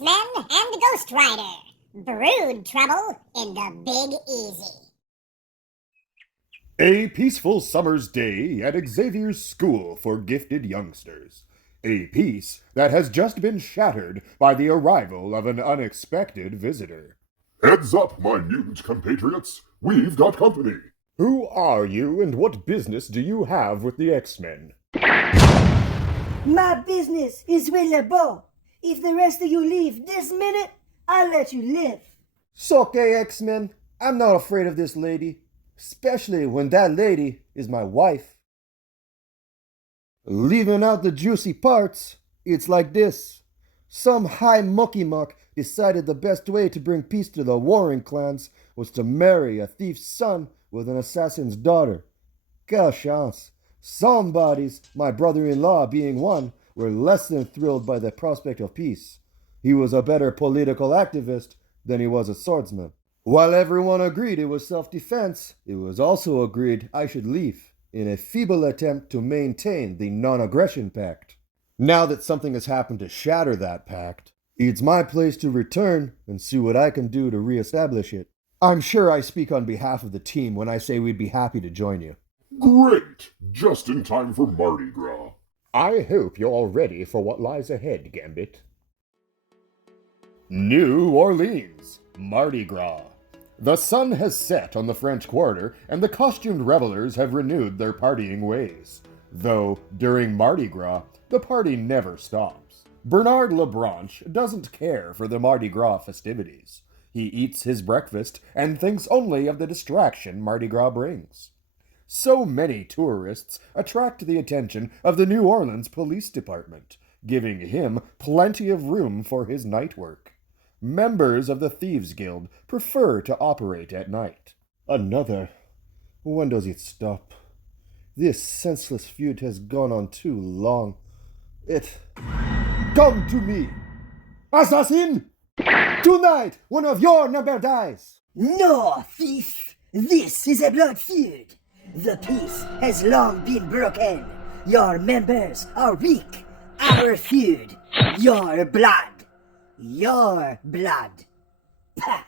X-Men and Ghost Rider. Brood trouble in the Big Easy. A peaceful summer's day at Xavier's School for Gifted Youngsters. A peace that has just been shattered by the arrival of an unexpected visitor. Heads up, my mutant compatriots! We've got company! Who are you and what business do you have with the X-Men? My business is with Le Beau. If the rest of you leave this minute, I'll let you live. It's okay, X-Men. I'm not afraid of this lady. Especially when that lady is my wife. Leaving out the juicy parts, it's like this. Some high monkey muck decided the best way to bring peace to the warring clans was to marry a thief's son with an assassin's daughter. Quelle chance. Some bodies, my brother-in-law being one, were less than thrilled by the prospect of peace. He was a better political activist than he was a swordsman. While everyone agreed it was self-defense, it was also agreed I should leave, in a feeble attempt to maintain the non-aggression pact. Now that something has happened to shatter that pact, it's my place to return and see what I can do to reestablish it. I'm sure I speak on behalf of the team when I say we'd be happy to join you. Great! Just in time for Mardi Gras. I hope you're all ready for what lies ahead, Gambit. New Orleans, Mardi Gras. The sun has set on the French Quarter, and the costumed revelers have renewed their partying ways. Though, during Mardi Gras, the party never stops. Bernard Lebranche doesn't care for the Mardi Gras festivities. He eats his breakfast and thinks only of the distraction Mardi Gras brings. So many tourists attract the attention of the New Orleans Police Department, giving him plenty of room for his night work. Members of the Thieves Guild prefer to operate at night. Another? When does it stop? This senseless feud has gone on too long. Come to me! Assassin! Tonight, one of your number dies! No, thief! This is a blood feud. The peace has long been broken. Your members are weak. Our feud. Your blood. Your blood. Pah!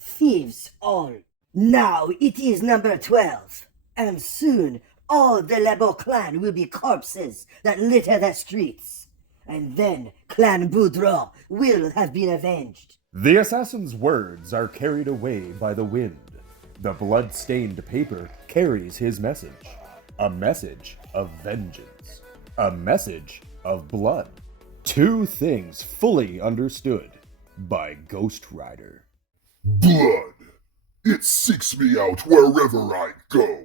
Thieves all. Now it is number 12. And soon all the Le Beau clan will be corpses that litter the streets. And then Clan Boudreaux will have been avenged. The assassin's words are carried away by the wind. The blood-stained paper carries his message. A message of vengeance. A message of blood. Two things fully understood by Ghost Rider. Blood! It seeks me out wherever I go.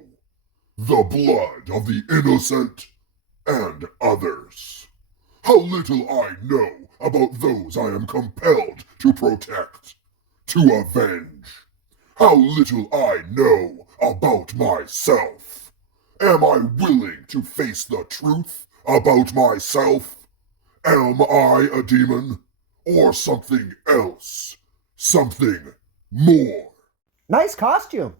The blood of the innocent and others. How little I know about those I am compelled to protect, to avenge. How little I know about myself. Am I willing to face the truth about myself? Am I a demon? Or something else? Something more? Nice costume!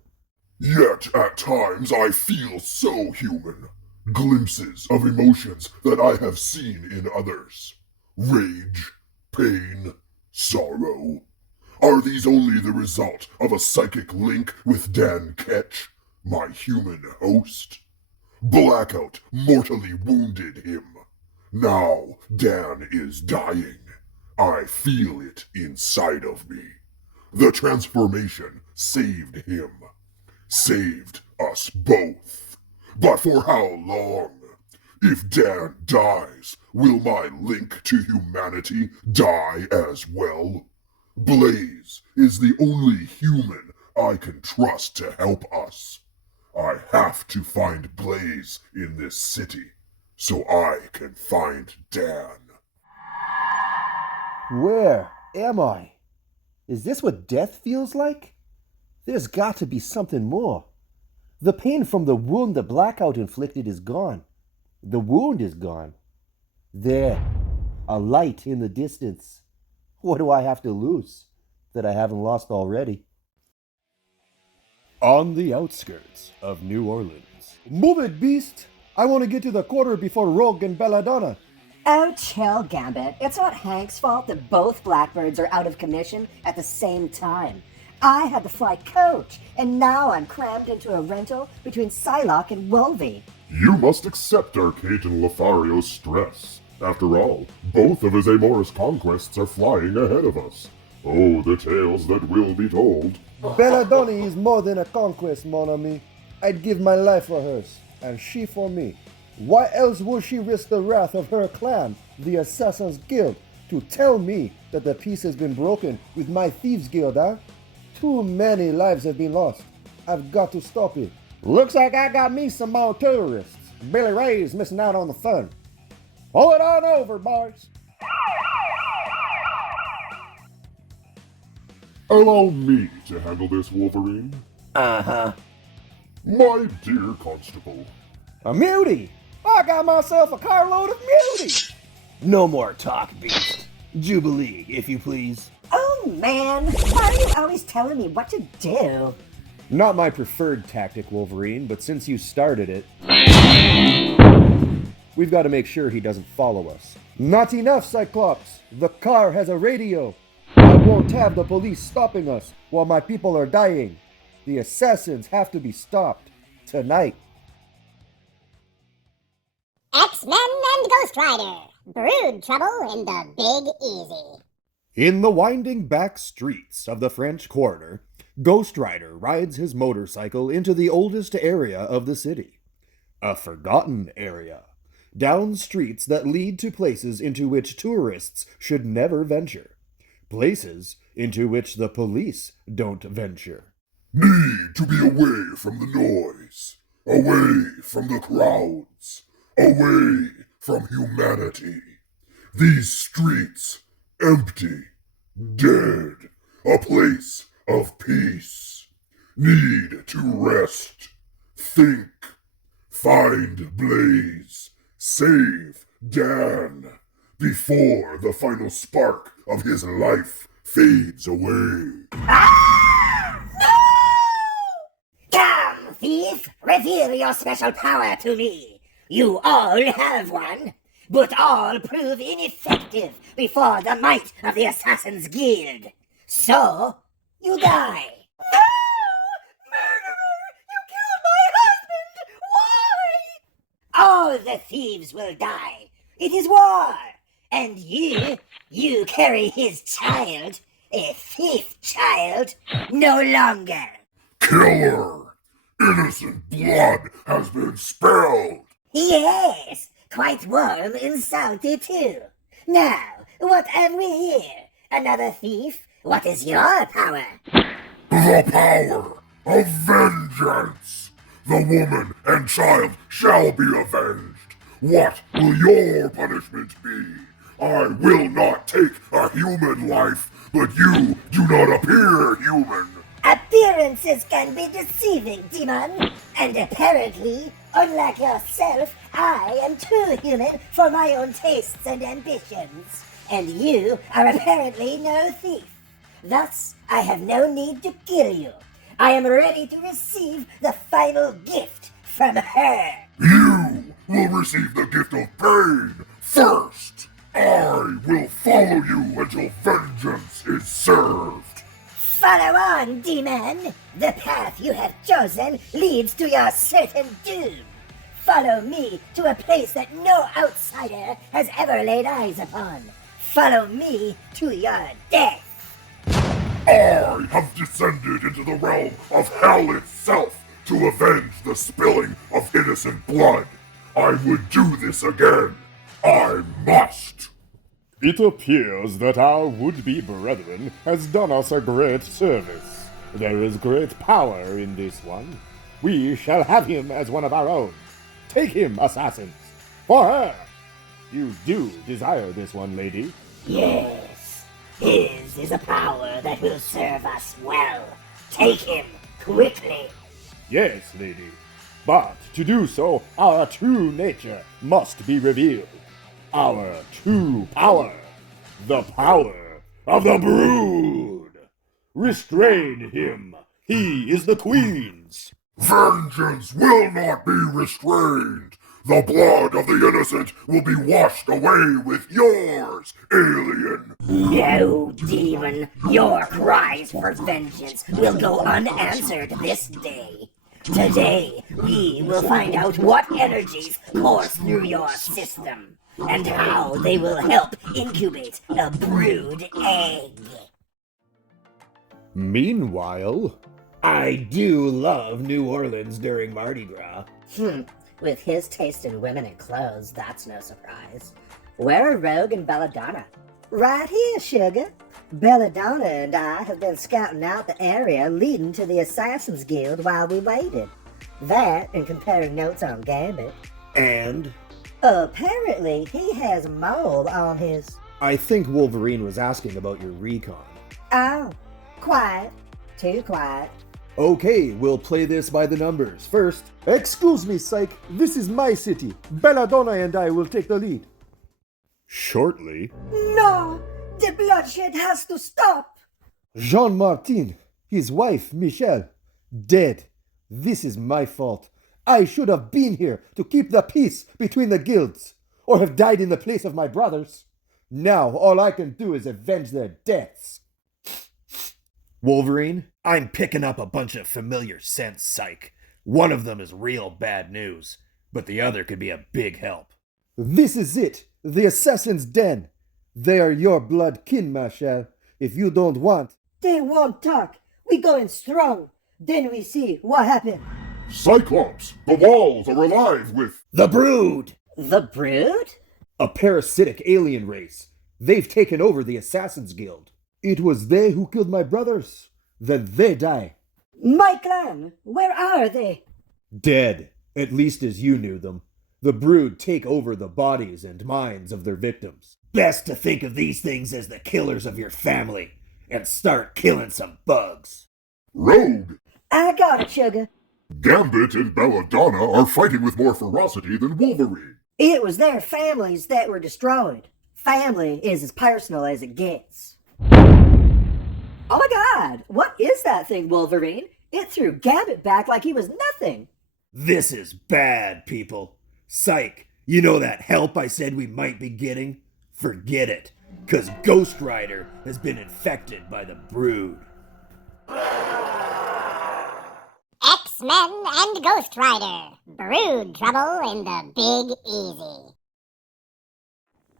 Yet at times I feel so human. Glimpses of emotions that I have seen in others. Rage, pain, sorrow. Are these only the result of a psychic link with Dan Ketch, my human host? Blackout mortally wounded him. Now Dan is dying. I feel it inside of me. The transformation saved him. Saved us both. But for how long? If Dan dies, will my link to humanity die as well? Blaze is the only human I can trust to help us. I have to find Blaze in this city, so I can find Dan. Where am I? Is this what death feels like? There's got to be something more. The pain from the wound the blackout inflicted is gone. The wound is gone. There, a light in the distance. What do I have to lose that I haven't lost already? On the outskirts of New Orleans. Move it, beast! I want to get to the quarter before Rogue and Belladonna. Oh, chill, Gambit. It's not Hank's fault that both Blackbirds are out of commission at the same time. I had to fly coach, and now I'm crammed into a rental between Psylocke and Wolvie. You must accept Arcade and Lothario's stress. After all, both of his amorous conquests are flying ahead of us. Oh, the tales that will be told. Belladonna is more than a conquest, mon ami. I'd give my life for hers, and she for me. Why else would she risk the wrath of her clan, the Assassin's Guild, to tell me that the peace has been broken with my Thieves Guild, huh? Too many lives have been lost. I've got to stop it. Looks like I got me some more tourists. Billy Ray's missing out on the fun. Pull it on over, boys. Allow me to handle this, Wolverine. Uh-huh. My dear Constable. A mutie! I got myself a carload of muties! No more talk, beast. Jubilee, if you please. Oh, man. Why are you always telling me what to do? Not my preferred tactic, Wolverine, but since you started it, we've got to make sure he doesn't follow us. Not enough, Cyclops! The car has a radio! I won't have the police stopping us while my people are dying. The assassins have to be stopped. Tonight. X-Men and Ghost Rider. Brood trouble in the Big Easy. In the winding back streets of the French Quarter, Ghost Rider rides his motorcycle into the oldest area of the city. A forgotten area. Down streets that lead to places into which tourists should never venture. Places into which the police don't venture. Need to be away from the noise, away from the crowds, away from humanity. These streets, empty, dead, a place of peace. Need to rest, think, find Blaze, save Dan, before the final spark of his life fades away. Come, thief! Reveal your special power to me. You all have one, but all prove ineffective before the might of the Assassin's Guild. So, you die. No! Murderer! You killed my husband! Why? All the thieves will die. It is war. And you carry his child, a thief child, no longer. Killer! Innocent blood has been spilled! Yes, quite warm and salty too. Now, what have we here? Another thief? What is your power? The power of vengeance! The woman and child shall be avenged! What will your punishment be? I will not take a human life, but you do not appear human! Appearances can be deceiving, demon. And apparently, unlike yourself, I am too human for my own tastes and ambitions. And you are apparently no thief. Thus, I have no need to kill you. I am ready to receive the final gift from her. You will receive the gift of pain first! I will follow you until vengeance is served! Follow on, demon! The path you have chosen leads to your certain doom. Follow me to a place that no outsider has ever laid eyes upon. Follow me to your death. I have descended into the realm of hell itself to avenge the spilling of innocent blood. I would do this again. I must. It appears that our would-be brethren has done us a great service. There is great power in this one. We shall have him as one of our own. Take him, assassins. For her! You do desire this one, lady. Yes, his is a power that will serve us well. Take him quickly. Yes, lady. But to do so, our true nature must be revealed. Our true power. The power of the Brood. Restrain him. He is the Queen's. Vengeance will not be restrained. The blood of the innocent will be washed away with yours, alien. No, demon. Your cries for vengeance will go unanswered this day. Today, we will find out what energies course through your system, and how they will help incubate a brood egg. Meanwhile, I do love New Orleans during Mardi Gras. With his taste in women and clothes, that's no surprise. Where are Rogue and Belladonna? Right here, sugar. Belladonna and I have been scouting out the area leading to the Assassin's Guild while we waited. That and comparing notes on Gambit. And Apparently, he has mold on his... I think Wolverine was asking about your recon. Oh, quiet. Too quiet. Okay, we'll play this by the numbers. First, excuse me, Psych. This is my city. Belladonna and I will take the lead. Shortly, No! The bloodshed has to stop! Jean Martin, his wife, Michelle, dead. This is my fault. I should have been here to keep the peace between the guilds, or have died in the place of my brothers. Now all I can do is avenge their deaths. Wolverine, I'm picking up a bunch of familiar scents, Psych. One of them is real bad news, but the other could be a big help. This is it, the Assassin's Den. They are your blood kin, Michelle. If you don't want... They won't talk. We going strong. Then we see what happened. Cyclops, the walls are alive with... The Brood! The Brood? A parasitic alien race. They've taken over the Assassin's Guild. It was they who killed my brothers. Then they die. My clan, where are they? Dead, at least as you knew them. The Brood take over the bodies and minds of their victims. Best to think of these things as the killers of your family, and start killing some bugs. Rogue, I got it, sugar. Gambit and Belladonna are fighting with more ferocity than Wolverine. It was their families that were destroyed. Family is as personal as it gets. Oh my god, what is that thing, Wolverine? It threw Gambit back like he was nothing. This is bad, people. Psych, you know that help I said we might be getting? Forget it, 'cause Ghost Rider has been infected by the Brood. X-Men and Ghost Rider. Brood trouble in the Big Easy.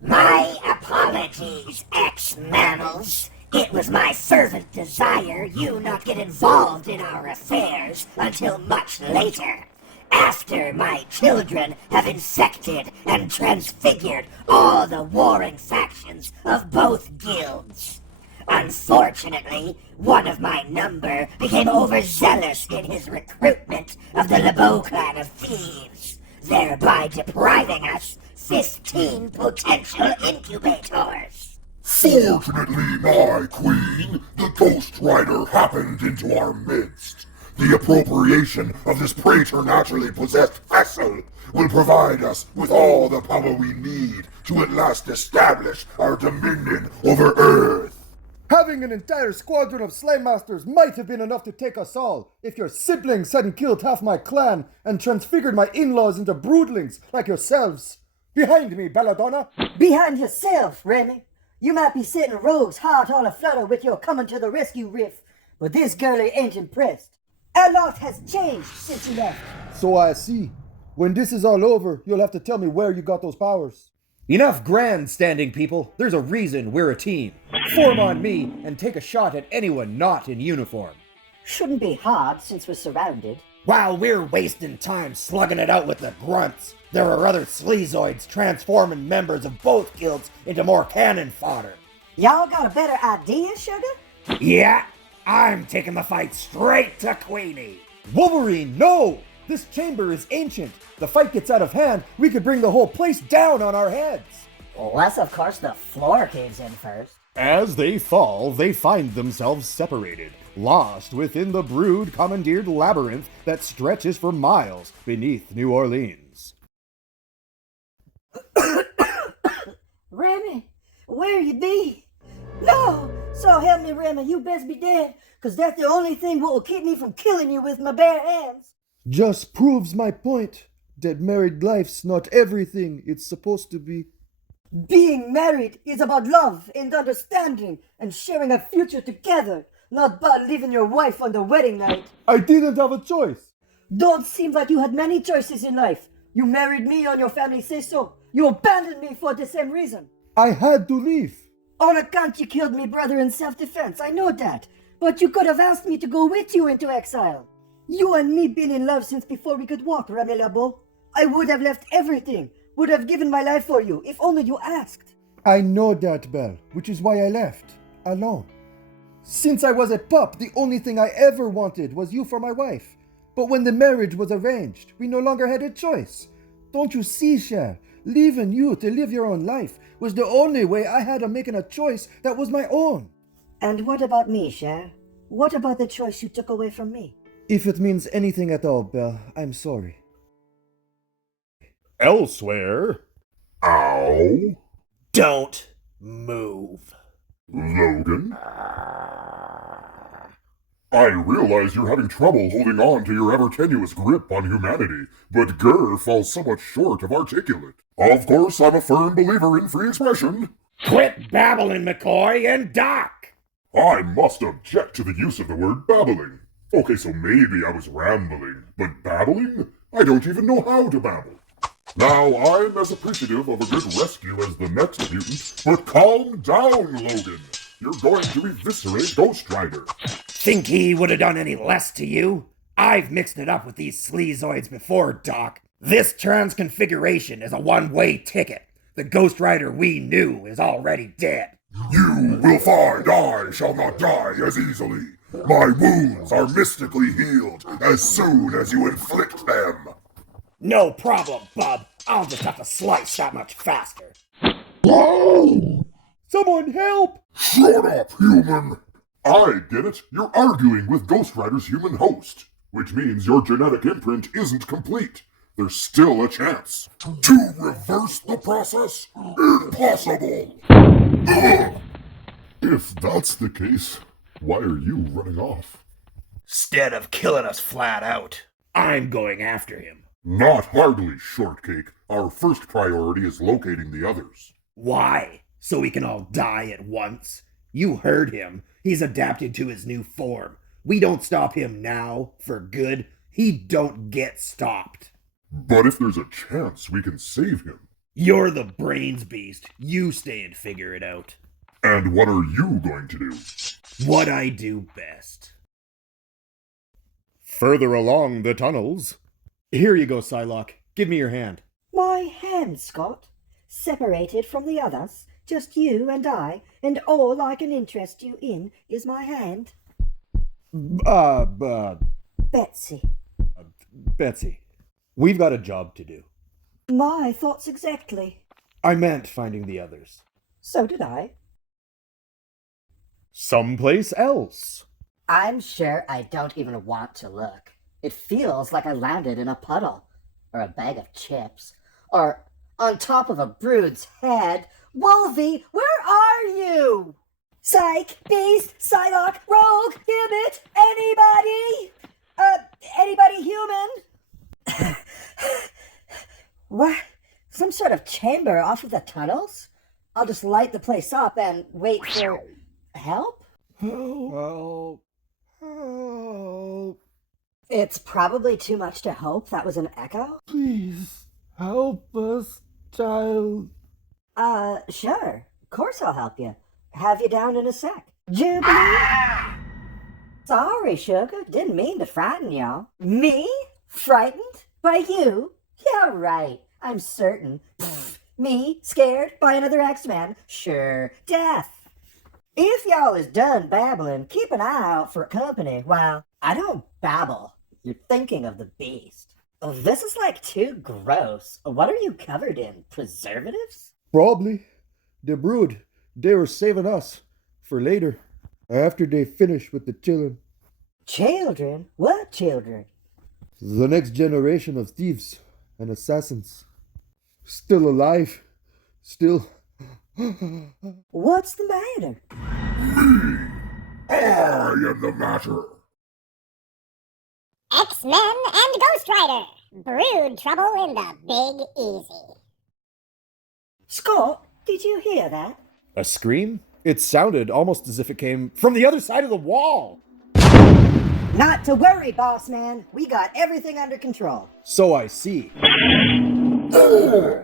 My apologies, ex-mammals. It was my fervent desire you not get involved in our affairs until much later, after my children have infected and transfigured all the warring factions of both guilds. Unfortunately, one of my number became overzealous in his recruitment of the LeBeau clan of thieves, thereby depriving us 15 potential incubators. Fortunately, my queen, the Ghost Rider happened into our midst. The appropriation of this preternaturally possessed vessel will provide us with all the power we need to at last establish our dominion over Earth. Having an entire squadron of Slaymasters might have been enough to take us all, if your siblings hadn't killed half my clan and transfigured my in-laws into broodlings like yourselves. Behind me, Belladonna! Behind yourself, Remy. You might be setting Rogue's heart on a flutter with your coming to the rescue riff, but this girlie ain't impressed. A lot has changed since you left. So I see. When this is all over, you'll have to tell me where you got those powers. Enough grandstanding, people. There's a reason we're a team. Form on me and take a shot at anyone not in uniform. Shouldn't be hard since we're surrounded. While we're wasting time slugging it out with the grunts, there are other sleazoids transforming members of both guilds into more cannon fodder. Y'all got a better idea, sugar? Yeah, I'm taking the fight straight to Queenie. Wolverine, no! This chamber is ancient. The fight gets out of hand, we could bring the whole place down on our heads. Unless, of course, the floor caves in first. As they fall, they find themselves separated, lost within the Brood-commandeered labyrinth that stretches for miles beneath New Orleans. Remy, where you be? No! So help me, Remy, you best be dead, 'cause that's the only thing what will keep me from killing you with my bare hands. Just proves my point. that married life's not everything it's supposed to be. Being married is about love and understanding and sharing a future together, not about leaving your wife on the wedding night. I didn't have a choice. Don't seem like you had many choices in life. You married me on your family say so. You abandoned me for the same reason. I had to leave. On account you killed me brother in self-defense, I know that. But you could have asked me to go with you into exile. You and me been in love since before we could walk, Rami Labo. I would have left everything, would have given my life for you, if only you asked. I know that, Belle, which is why I left. Alone. Since I was a pup, the only thing I ever wanted was you for my wife. But when the marriage was arranged, we no longer had a choice. Don't you see, Cher? Leaving you to live your own life was the only way I had of making a choice that was my own. And what about me, Cher? What about the choice you took away from me? If it means anything at all, Belle, I'm sorry. Elsewhere. Ow. Don't move. Logan? I realize you're having trouble holding on to your ever-tenuous grip on humanity, but Gurr falls somewhat short of articulate. Of course, I'm a firm believer in free expression. Quit babbling, McCoy and Doc! I must object to the use of the word babbling. Okay, so maybe I was rambling, but babbling? I don't even know how to babble. Now, I'm as appreciative of a good rescue as the next mutant, but calm down, Logan. You're going to eviscerate Ghost Rider. Think he would have done any less to you? I've mixed it up with these sleazoids before, Doc. This transconfiguration is a one-way ticket. The Ghost Rider we knew is already dead. You will find I shall not die as easily. My wounds are mystically healed as soon as you inflict them. No problem, bub. I'll just have to slice that much faster. Someone help! Shut up, human! I get it. You're arguing with Ghost Rider's human host, which means your genetic imprint isn't complete. There's still a chance. To reverse the process? Impossible! Ugh. If that's the case, why are you running off? Instead of killing us flat out, I'm going after him. Not hardly, Shortcake. Our first priority is locating the others. Why? So we can all die at once? You heard him. He's adapted to his new form. We don't stop him now, for good. He don't get stopped. But if there's a chance we can save him. You're the brains beast. You stay and figure it out. And what are you going to do? What I do best. Further along the tunnels. Here you go, Psylocke. Give me your hand. My hand, Scott. Separated from the others, just you and I, and all I can interest you in is my hand. Betsy. Betsy, we've got a job to do. My thoughts exactly. I meant finding the others. So did I. Someplace else. I'm sure I don't even want to look. It feels like I landed in a puddle, or a bag of chips, or on top of a brood's head. Wolvie, where are you? Psych, Beast, Psylocke, Rogue, Hibbit, anybody? Anybody human? What? Some sort of chamber off of the tunnels? I'll just light the place up and wait for help? Help. Help. It's probably too much to hope that was an echo. Please, help us, child. Sure. Of course I'll help you. Have you down in a sec. Jubilee? Sorry, sugar. Didn't mean to frighten y'all. Me? Frightened? By you? Yeah, right. I'm certain. Pfft. Me? Scared? By another X-Man? Sure. Death. If y'all is done babbling, keep an eye out for company. While I don't babble. You're thinking of the beast. Oh, this is like too gross. What are you covered in? Preservatives? Probably. The brood, they were saving us for later, after they finish with the children. Children? What children? The next generation of thieves and assassins. Still alive. Still. What's the matter? I am the matter. X-Men and Ghost Rider. Brood trouble in the Big Easy. Scott, did you hear that? A scream? It sounded almost as if it came from the other side of the wall. Not to worry, boss man. We got everything under control. So I see. Oh!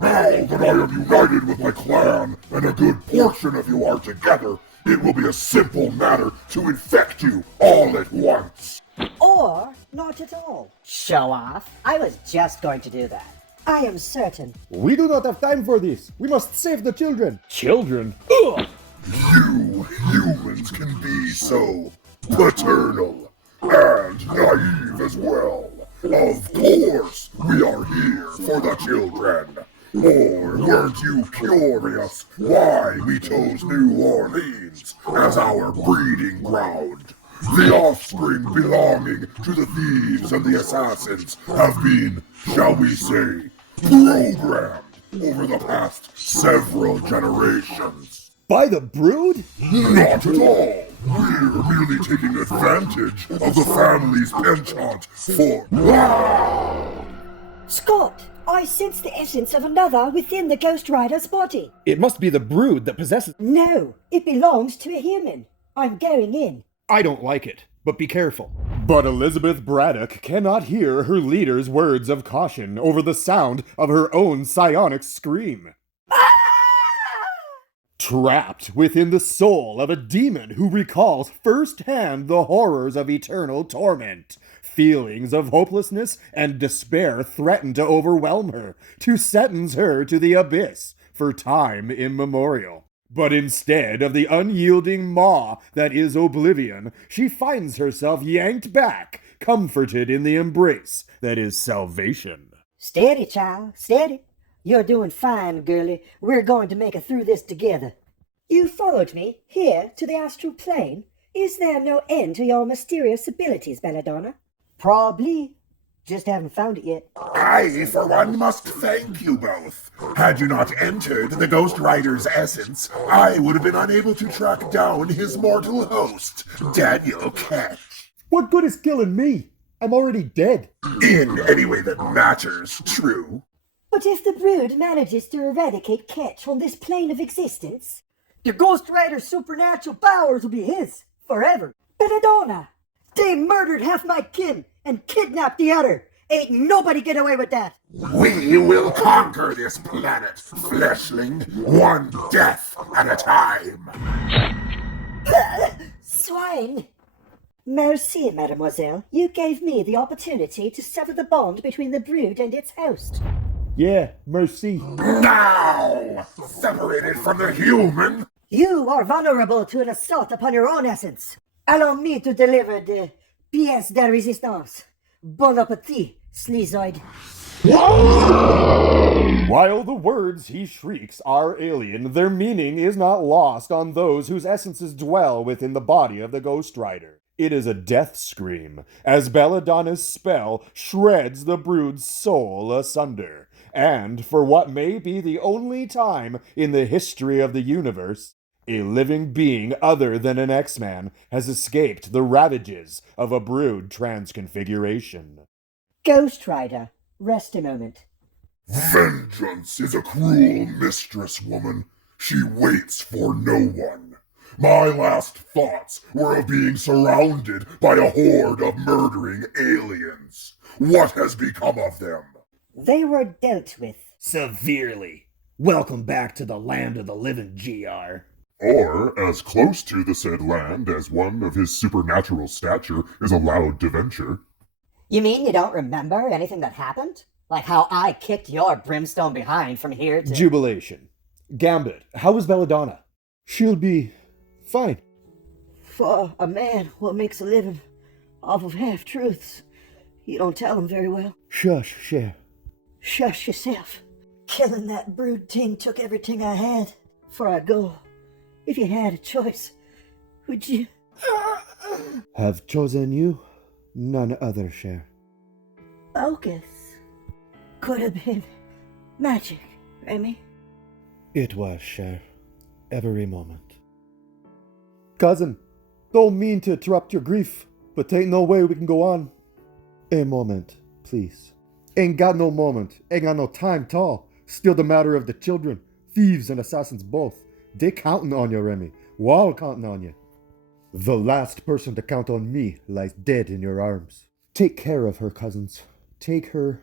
Now that I am united with my clan, and a good portion of you are together, it will be a simple matter to infect you all at once. Or not at all. Show off? I was just going to do that. I am certain. We do not have time for this. We must save the children. Children? Ugh! You humans can be so paternal and naive as well. Of course, we are here for the children. Or weren't you curious why we chose New Orleans as our breeding ground? The offspring belonging to the thieves and the assassins have been, shall we say, programmed over the past several generations. By the brood? Not at all. We're merely taking advantage of the family's penchant for... Scott, I sense the essence of another within the Ghost Rider's body. It must be the brood that possesses... No, it belongs to a human. I'm going in. I don't like it, but be careful. But Elizabeth Braddock cannot hear her leader's words of caution over the sound of her own psionic scream. Trapped within the soul of a demon who recalls firsthand the horrors of eternal torment, feelings of hopelessness and despair threaten to overwhelm her, to sentence her to the abyss for time immemorial. But instead of the unyielding maw that is oblivion, she finds herself yanked back, comforted in the embrace that is salvation. Steady, child, steady. You're doing fine, girlie. We're going to make it through this together. You followed me here to the astral plane. Is there no end to your mysterious abilities, Belladonna? Probably. Just haven't found it yet. I, for one, must thank you both. Had you not entered the Ghost Rider's essence, I would have been unable to track down his mortal host, Daniel Ketch. What good is killing me? I'm already dead. In any way that matters, true. But if the brood manages to eradicate Ketch from this plane of existence, the Ghost Rider's supernatural powers will be his forever. Belladonna! They murdered half my kin and kidnapped the other. Ain't nobody get away with that. We will conquer this planet, fleshling, one death at a time. Swine! Merci, mademoiselle. You gave me the opportunity to sever the bond between the brood and its host. Yeah, merci. Now, separated from the human, You are vulnerable to an assault upon your own essence. Allow me to deliver the pièce de résistance. Bon appétit, sleazoid. While the words he shrieks are alien, their meaning is not lost on those whose essences dwell within the body of the Ghost Rider. It is a death scream, as Belladonna's spell shreds the brood's soul asunder. And, for what may be the only time in the history of the universe, a living being other than an X-Man has escaped the ravages of a brood transconfiguration. Ghost Rider, rest a moment. vengeance is a cruel mistress, woman. She waits for no one. My last thoughts were of being surrounded by a horde of murdering aliens. What has become of them? They were dealt with. Severely. Welcome back to the land of the living, GR. Or as close to the said land as one of his supernatural stature is allowed to venture. You mean you don't remember anything that happened? Like how I kicked your brimstone behind from here to... Jubilation. Gambit, how is Belladonna? She'll be fine. For a man what makes a living off of half-truths, you don't tell them very well. Shush, Cher. Shush yourself. Killing that brood thing took everything I had. For I go. If you had a choice, would you... Have chosen you, none other, Cher. Focus. Could have been magic, Remy. It was, Cher. Every moment. Cousin, don't mean to interrupt your grief, but ain't no way we can go on. A moment, please. Ain't got no moment, ain't got no time tall. Still the matter of the children, thieves and assassins both. They counting on you, Remy. We're all counting on you. The last person to count on me lies dead in your arms. Take care of her, cousins. Take her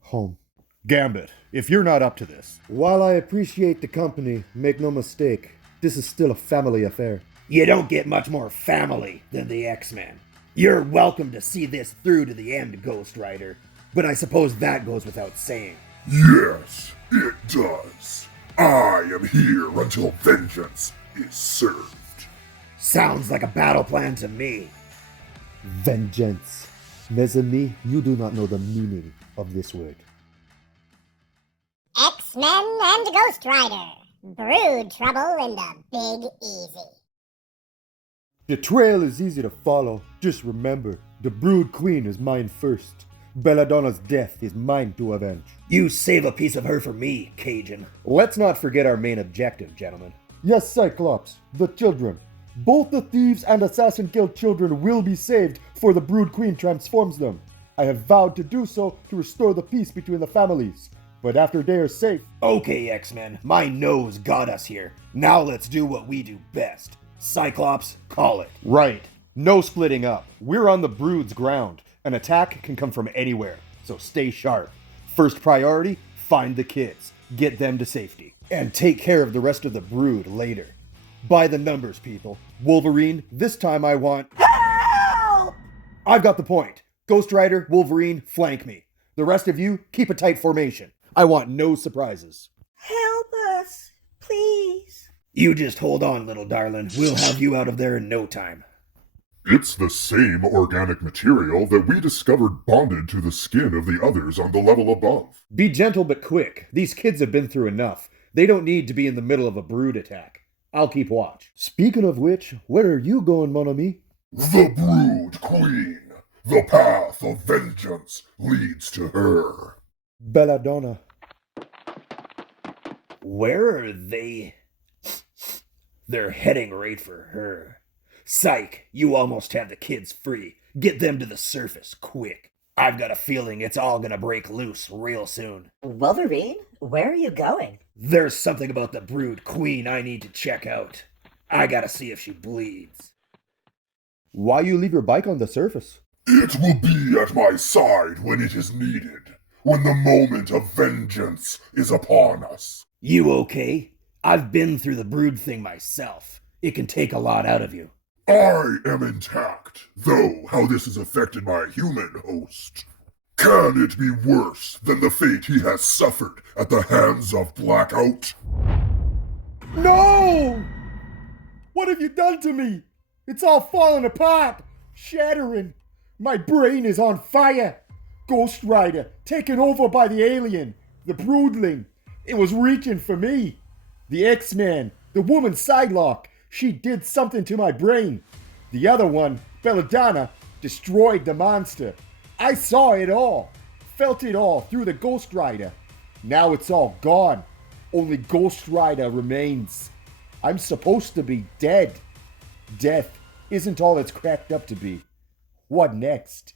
home. Gambit, if you're not up to this. While I appreciate the company, make no mistake, this is still a family affair. You don't get much more family than the X-Men. You're welcome to see this through to the end, Ghost Rider. But I suppose that goes without saying. Yes, it does. I am here until vengeance is served. Sounds like a battle plan to me. Vengeance. Mes amis, you do not know the meaning of this word. X-Men and Ghost Rider. Brood trouble in the Big Easy. The trail is easy to follow. Just remember, the Brood Queen is mine first. Belladonna's death is mine to avenge. You save a piece of her for me, Cajun. Let's not forget our main objective, gentlemen. Yes, Cyclops, the children. Both the thieves and assassin-killed children will be saved before the Brood Queen transforms them. I have vowed to do so to restore the peace between the families. But after they are safe... Okay, X-Men, my nose got us here. Now let's do what we do best. Cyclops, call it. Right. No splitting up. We're on the Brood's ground. An attack can come from anywhere, so stay sharp. First priority, find the kids. Get them to safety. And take care of the rest of the Brood later. By the numbers, people. Wolverine, this time I want... Help! I've got the point. Ghost Rider, Wolverine, flank me. The rest of you, keep a tight formation. I want no surprises. Help us, please. You just hold on, little darling. We'll have you out of there in no time. It's the same organic material that we discovered bonded to the skin of the others on the level above. Be gentle but quick. These kids have been through enough. They don't need to be in the middle of a Brood attack. I'll keep watch. Speaking of which, where are you going, mon ami? The Brood Queen. The path of vengeance leads to her. Belladonna. Where are they? They're heading right for her. Psych, you almost have the kids free. Get them to the surface, quick. I've got a feeling it's all gonna break loose real soon. Wolverine, where are you going? There's something about the Brood Queen I need to check out. I gotta see if she bleeds. Why you leave your bike on the surface? It will be at my side when it is needed, when the moment of vengeance is upon us. You okay? I've been through the Brood thing myself. It can take a lot out of you. I am intact, though how this has affected my human host. Can it be worse than the fate he has suffered at the hands of Blackout? No! What have you done to me? It's all falling apart, shattering. My brain is on fire. Ghost Rider, taken over by the alien, the Broodling. It was reaching for me. The X-Man, the woman Psylocke, she did something to my brain. The other one, Belladonna, destroyed the monster. I saw it all, felt it all through the Ghost Rider. Now it's all gone. Only Ghost Rider remains. I'm supposed to be dead. Death isn't all it's cracked up to be. What next?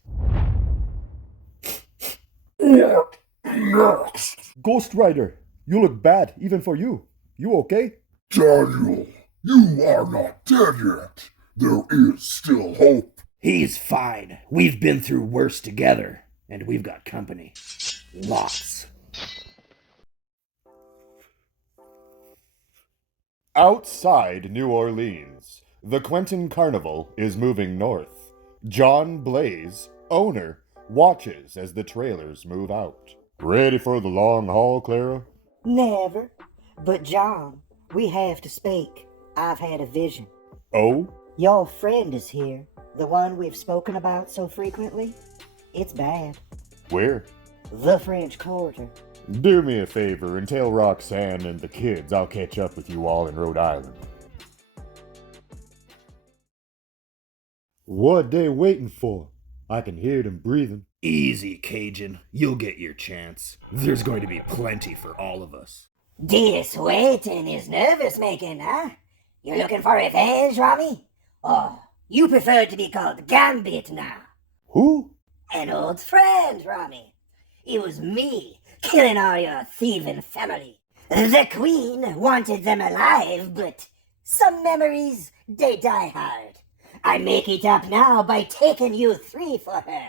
What next? Ghost Rider, you look bad, even for you. You okay? Daniel, you are not dead yet. There is still hope. He's fine. We've been through worse together, and we've got company. Lots. Outside New Orleans, the Quentin Carnival is moving north. John Blaze, owner, watches as the trailers move out. Ready for the long haul, Clara? Never. But John, we have to speak. I've had a vision. Oh? Your friend is here. The one we've spoken about so frequently. It's bad. Where? The French Quarter. Do me a favor and tell Roxanne and the kids I'll catch up with you all in Rhode Island. What they waiting for? I can hear them breathing. Easy, Cajun. You'll get your chance. There's going to be plenty for all of us. This waiting is nervous-making, huh? You're looking for revenge, Robbie? Oh, you prefer to be called Gambit now. Who? An old friend, Robbie. it was me killing all your thieving family. The queen wanted them alive, but some memories, they die hard. I make it up now by taking you three for her.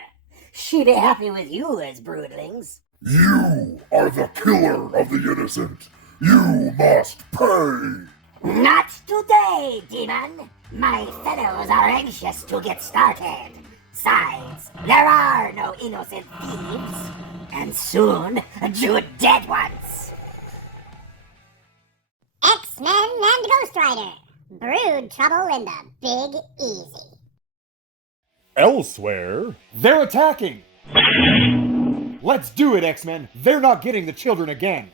She be happy with you as broodlings. You are the killer of the innocent. You must pay. Not today, demon. My fellows are anxious to get started. Besides, there are no innocent thieves. And soon, 2 dead ones. X-Men and Ghost Rider. Brood trouble in the Big Easy. Elsewhere, they're attacking! Let's do it, X-Men! They're not getting the children again!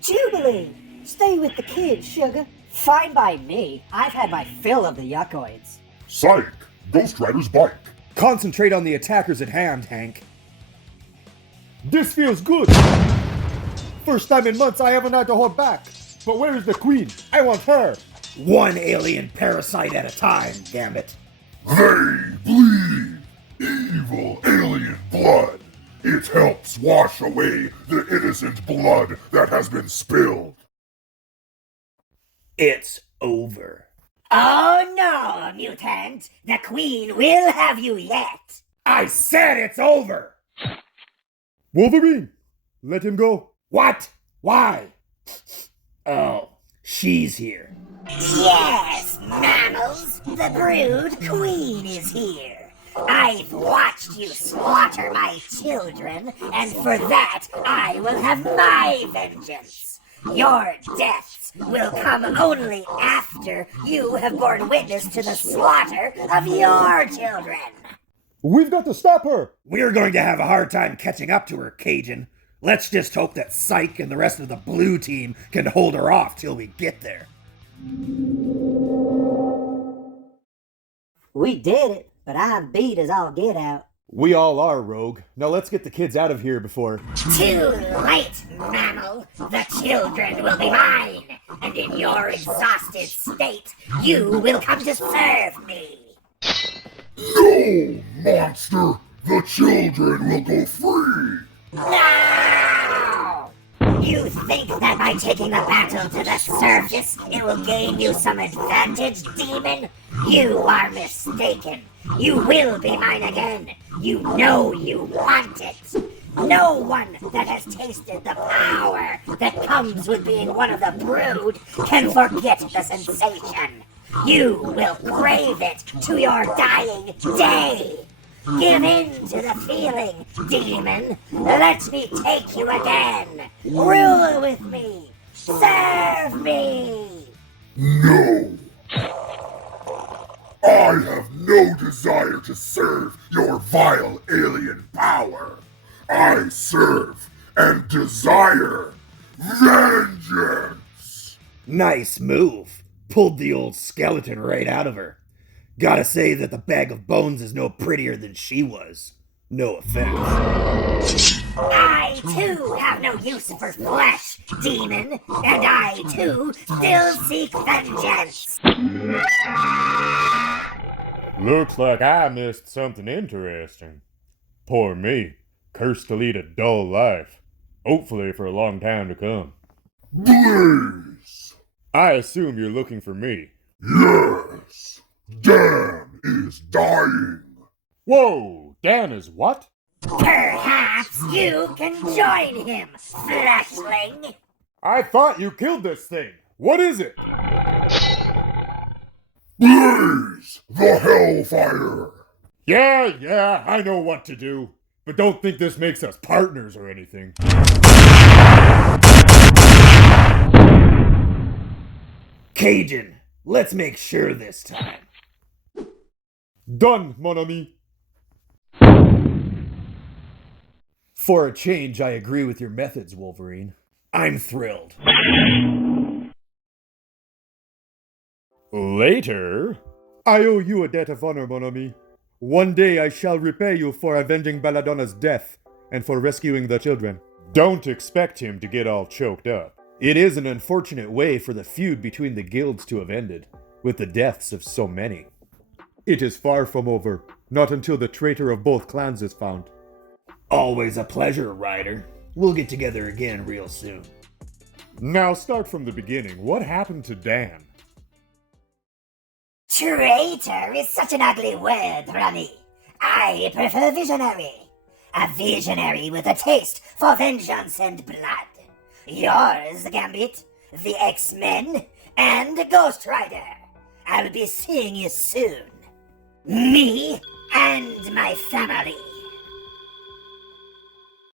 Jubilee! Stay with the kids, sugar. Fine by me. I've had my fill of the yuckoids. Psych! Ghost Rider's bike. Concentrate on the attackers at hand, Hank. This feels good. First time in months I haven't had to hold back. But where's the queen? I want her. One alien parasite at a time, damn it. They bleed evil alien blood. It helps wash away the innocent blood that has been spilled. It's over. Oh no, mutant! The Queen will have you yet! I said it's over! Wolverine, let him go. What? Why? Oh, she's here. Yes, mammals! The Brood Queen is here! I've watched you slaughter my children, and for that I will have my vengeance! Your deaths will come only after you have borne witness to the slaughter of your children! We've got to stop her. We're going to have a hard time catching up to her, Cajun. Let's just hope that Psyche and the rest of the blue team can hold her off till we get there. We did it, but I'm beat as all get out. We all are, Rogue. Now let's get the kids out of here before... Too late, mammal! The children will be mine! And in your exhausted state, you will come to serve me! No, monster! The children will go free! No! You think that by taking the battle to the surface, it will gain you some advantage, demon? You are mistaken. You will be mine again. You know you want it. No one that has tasted the power that comes with being one of the Brood can forget the sensation. You will crave it to your dying day. Give in to the feeling, demon. Let me take you again. Rule with me. Serve me. No! I have no desire to serve your vile alien power. I serve and desire vengeance! Nice move. Pulled the old skeleton right out of her. Gotta say that the bag of bones is no prettier than she was. No offense. I, too, have no use for flesh, demon, and I, too, still seek vengeance. Looks like I missed something interesting. Poor me, cursed to lead a dull life. Hopefully for a long time to come. Blaze! I assume you're looking for me. Yes! Dan is dying! Whoa! Dan is what? Perhaps you can join him, fleshling. I thought you killed this thing. What is it? Blaze! The Hellfire! Yeah, I know what to do. But don't think this makes us partners or anything. Cajun, let's make sure this time. Done, mon ami. For a change, I agree with your methods, Wolverine. I'm thrilled. Later? I owe you a debt of honor, mon ami. One day I shall repay you for avenging Belladonna's death and for rescuing the children. Don't expect him to get all choked up. It is an unfortunate way for the feud between the guilds to have ended, with the deaths of so many. It is far from over, not until the traitor of both clans is found. Always a pleasure, Ryder. We'll get together again real soon. Now start from the beginning. What happened to Dan? Traitor is such an ugly word, Ronnie. I prefer visionary. A visionary with a taste for vengeance and blood. Yours, Gambit, the X-Men, and Ghost Rider. I'll be seeing you soon. Me and my family.